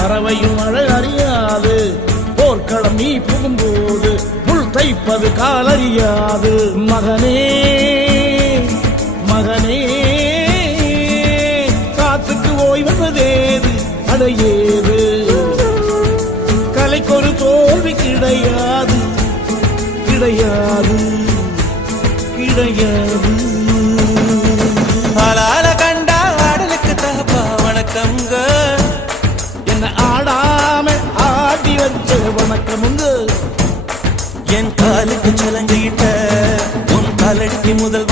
பறவையும் மழை அறியாது, போர்க்களம் நீ புகும்போது புல் தைப்பது காலறியாது. மகனே மகனே காத்துக்கு ஓய்வதேது அடையேது, கலைக்கொரு தோல்வி கிடையாது கிடையாது கிடையாது. ஆளால கண்டா ஆடலுக்கு தகப்பா வணக்கம்ங்க, என்ன ஆடாம ஆடி வச்ச வணக்கமுங்க. என் காலுக்கு சலங்கையிட்ட உன் காலடிக்கு முதல்